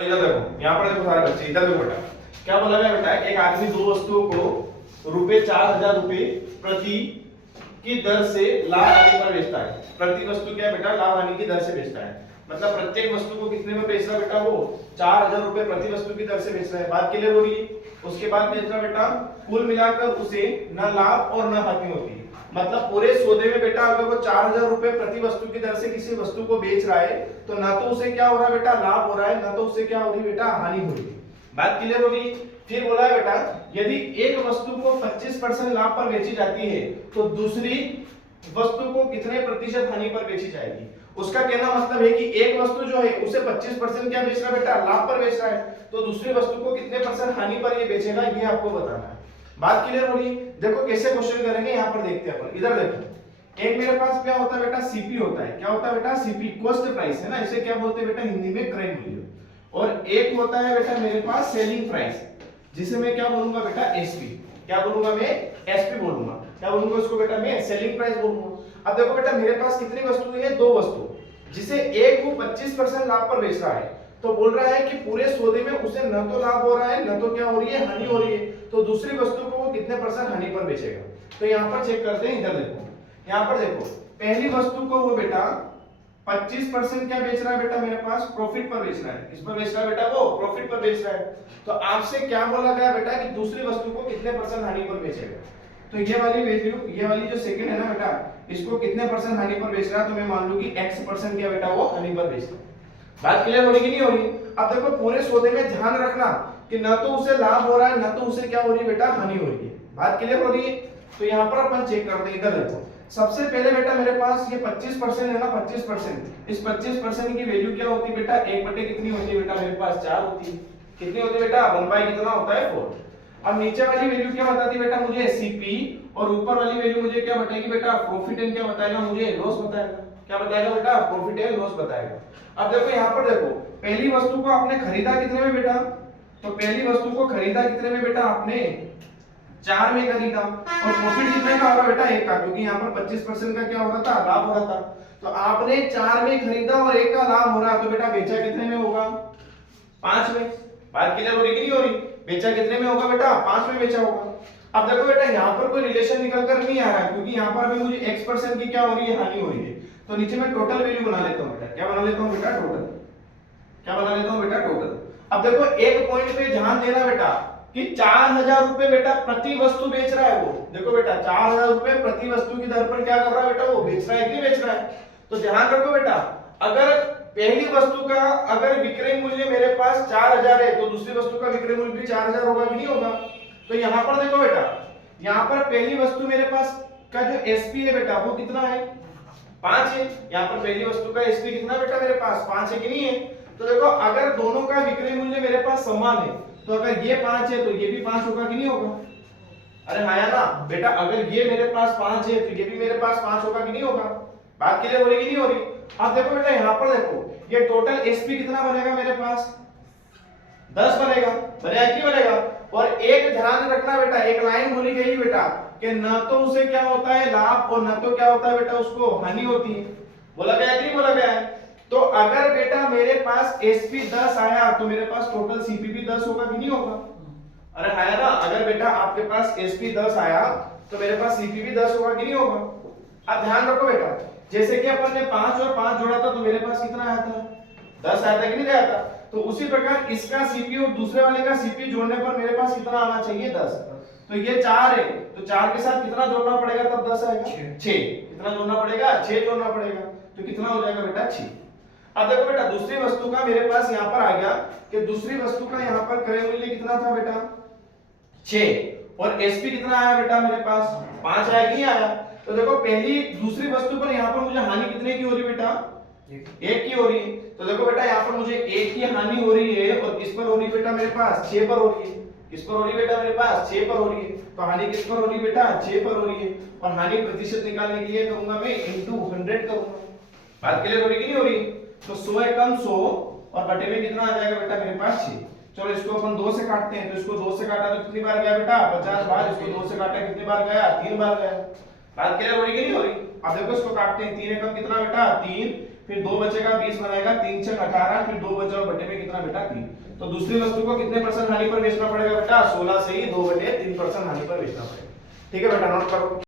इधर देखो, यहाँ पर देखो सारे बच्चे, इधर देखो बेटा, क्या बोला गया बेटा, एक आदमी दो वस्तुओं को रुपए 4000 रुपए प्रति की दर से लाभ हानि पर बेचता है। प्रति वस्तु क्या है बेटा, लाभ हानि की दर से बेचता है। मतलब प्रत्येक वस्तु को कितने में बेच रहा है बेटा, वो 4000 रुपए प्रति वस्तु की दर से बेच रहा है। बात क्लियर हो रही है। उसके बाद बेच रहा बेटा, कुल मिलाकर उसे न लाभ और न हानि होती है। मतलब पूरे सौदे में बेटा अगर वो 4000 रुपए प्रति वस्तु की दर से किसी वस्तु को बेच रहा है तो ना तो उसे क्या हो रहा है बेटा, लाभ हो रहा है, ना तो उसे क्या हो रही है बेटा, हानि हो रही है। बात क्लियर हो गई। फिर बोला है बेटा, यदि एक वस्तु को 25% लाभ पर बेची जाती है तो दूसरी वस्तु को कितने प्रतिशत हानि पर बेची जाएगी। उसका कहना मतलब है कि एक वस्तु जो है उसे 25% क्या बेच रहा है बेटा, लाभ पर बेच रहा है, तो दूसरी वस्तु को कितने परसेंट हानि पर ये बेचेगा, ये आपको बताना है। बात क्लियर हो रही। देखो कैसे क्वेश्चन करेंगे, यहाँ पर देखते हैं अपन। इधर देखो, एक मेरे पास क्या होता है बेटा, सीपी होता है। क्या होता है बेटा, सीपी, कॉस्ट प्राइस है ना, इसे क्या बोलते हैं बेटा हिंदी में, क्रय मूल्य। और एक होता है बेटा मेरे पास सेलिंग प्राइस, जिसे मैं क्या बोलूंगा बेटा, एसपी। क्या बोलूंगा मैं, एसपी बोलूंगा। क्या बोलूंगा उसको बेटा मैं, सेलिंग प्राइस बोलूंगा। अब देखो बेटा, मेरे पास कितनी वस्तु है, दो वस्तु, जिसे एक वो 25% लाभ पर बेच रहा है, तो बोल रहा है कि पूरे सौदे में उसे न तो लाभ हो रहा है, न तो क्या हो रही है, हानि हो रही है, तो दूसरी वस्तु को वो कितने परसेंट हानि पर बेचेगा। तो यहाँ पर चेक करते हैं। इधर देखो, यहाँ पर देखो, पहली वस्तु को वो बेटा 25% क्या बेच रहा है बेटा, मेरे पास प्रॉफिट पर बेच रहा है। किस पर बेच रहा है बेटा, वो प्रॉफिट पर बेच रहा है। तो आपसे क्या बोला गया बेटा कि दूसरी वस्तु को कितने परसेंट हानि पर बेचेगा। तो ये वाली वैल्यू, ये वाली जो सेकंड है ना बेटा, इसको कितने परसेंट हानि पर बेच रहा है, तो मैं मान लूं कि x% क्या बेटा, वो हानि पर बेच रहा है। बात क्लियर हो रही कि नहीं हो रही। अब देखो पूरे सौदे में ध्यान रखना कि न तो उसे लाभ हो रहा है, न तो उसे क्या हो रही है बेटा, हानि हो रही है। बात क्लियर हो रही है। तो यहाँ पर अपन चेक करते हैं। इधर देखो, सबसे पहले बेटा मेरे पास ये 25% है ना, 25%, इस 25% की वैल्यू क्या होती है बेटा, 1 बटे कितनी होती है बेटा, मेरे पास 4 होती है। कितनी होती है बेटा, 1 बाई कितना होता है, 4। अब नीचे वाली वैल्यू क्या बताती है बेटा मुझे, सीपी, और ऊपर वाली वैल्यू मुझे क्या बताएगी बेटा, प्रॉफिट एंड क्या बताएगा मुझे, लॉस बताएगा। क्या बताएगा बेटा, प्रॉफिट एंड लॉस बताएगा। अब देखो यहाँ पर देखो, पहली वस्तु को आपने खरीदा कितने में बेटा, तो पहली वस्तु को खरीदा कितने में बेटा, आपने 4 में खरीदा, और प्रॉफिट कितने का होगा बेटा, 1 का, क्योंकि यहाँ पर 25% का क्या हो रहा था, लाभ हो रहा था। तो आपने 4 में खरीदा और 1 का लाभ हो रहा है, तो बेटा बेचा कितने में होगा, 5 में। बात क्लियर हो रही कि नहीं हो रही। बेचा कितने में होगा बेटा, 5 में बेचा होगा। अब देखो बेटा, यहाँ पर कोई रिलेशन निकल कर नहीं आ रहा है, क्योंकि यहाँ पर अभी मुझे x% की क्या हो रही है, हानि हो रही है। तो नीचे मैं टोटल वैल्यू बना लेता हूँ बेटा। क्या बना लेता हूँ बेटा, टोटल। क्या बना लेता हूँ बेटा, टोटल। अब देखो एक पॉइंट पे ध्यान देना बेटा कि 4000 रुपए बेटा प्रति वस्तु बेच रहा है वो। देखो बेटा 4000 रुपए प्रति वस्तु की दर पर क्या कर रहा है बेटा, वो बेच रहा है कि नहीं बेच रहा है। तो ध्यान रखो बेटा, अगर पहली वस्तु का अगर विक्रय मूल्य मेरे पास 4000 है, तो दूसरी वस्तु का विक्रय मूल्य भी 4000 होगा कि नहीं होगा। तो यहाँ पर देखो बेटा, यहाँ पर पहली वस्तु मेरे पास का जो एसपी है बेटा, वो कितना है, 5 है। यहाँ पर पहली वस्तु का एसपी कितना बेटा, मेरे पास 5 है कि नहीं है। तो देखो अगर दोनों का विक्रय मूल्य मेरे पास समान है, तो अगर ये 5 है तो ये भी 5 होगा कि नहीं होगा। अरे हाँ या ना बेटा, अगर ये मेरे पास 5 है तो ये भी मेरे पास 5 होगा कि नहीं होगा। बात क्लियर हो रही कि नहीं हो रही। अब देखो बेटा, यहाँ पर देखो, ये टोटल एसपी कितना बनेगा मेरे पास, 10 बनेगा। बनेगा कि नहीं बनेगा। और एक ध्यान रखना बेटा, एक लाइन बोली गई बेटा कि न तो उसे क्या होता है लाभ, और न तो क्या होता है बेटा उसको हानि होती है। बोला गया कि नहीं बोला गया है। तो अगर बेटा मेरे पास एसपी 10 आया, तो मेरे पास टोटल सीपी भी 10 होगा कि नहीं होगा। अरे आया ना, अगर बेटा आपके पास एसपी 10 आया तो मेरे पास सीपी भी 10 होगा कि नहीं होगा। अब ध्यान रखो बेटा, जैसे कि अपन ने 5 और 5 जोड़ा था तो मेरे पास कितना आया था, 10 आया था कि नहीं आया था। तो उसी प्रकार इसका सीपी और दूसरे वाले का सीपी जोड़ने पर मेरे पास कितना आना चाहिए, 10। तो ये 4 है, तो 4 के साथ कितना जोड़ना पड़ेगा, तब 10 आएगा, 6। कितना जोड़ना पड़ेगा, 6 जोड़ना पड़ेगा। तो कितना हो जाएगा बेटा, 6। अब देखो बेटा, दूसरी वस्तु का मेरे पास यहाँ पर आ गया कि दूसरी वस्तु का यहाँ पर क्रय मूल्य कितना था बेटा, 6, और एसपी कितना आया बेटा मेरे पास, 5 आया कि नहीं आया। तो देखो पहली दूसरी वस्तु पर यहाँ पर मुझे हानि कितने की हो रही है बेटा, 1 की हो रही है। तो देखो बेटा, यहाँ पर मुझे 1 की हानि हो रही है, और किस पर हो रही है बेटा, मेरे पास 6 पर हो रही है। किस पर हो रही है बेटा, मेरे पास 6 पर हो रही है। तो हानि किस पर हो रही है बेटा, 6 पर हो रही है। और हानि प्रतिशत निकालने के लिए करूंगा मैं इनटू 100 करूंगा। बात क्लियर हो रही कि नहीं हो रही। तो 100 एकम 100, और बटे में कितना आ जाएगा बेटा, मेरे पास 6। चलो इसको अपन 2 से काटते हैं। तो इसको 2 से काटा तो कितनी बार गया बेटा, 50 बार। इसको 2 से काटा कितनी बार गया, 3 बार गया। बात क्लियर हो रही कि नहीं हो रही। अब देखो इसको काटते हैं, 3 एकम कितना बेटा, 3, फिर 2 बचेगा 20 बनाएगा, 3 छक 18, फिर 2 बचा और बटे में कितना बेटा 3। तो दूसरी वस्तु को कितने परसेंट हानि पर बेचना पड़ेगा बेटा? 16 से ही 2/3% हानि पर बेचना पड़ेगा। ठीक है बेटा, नोट करो।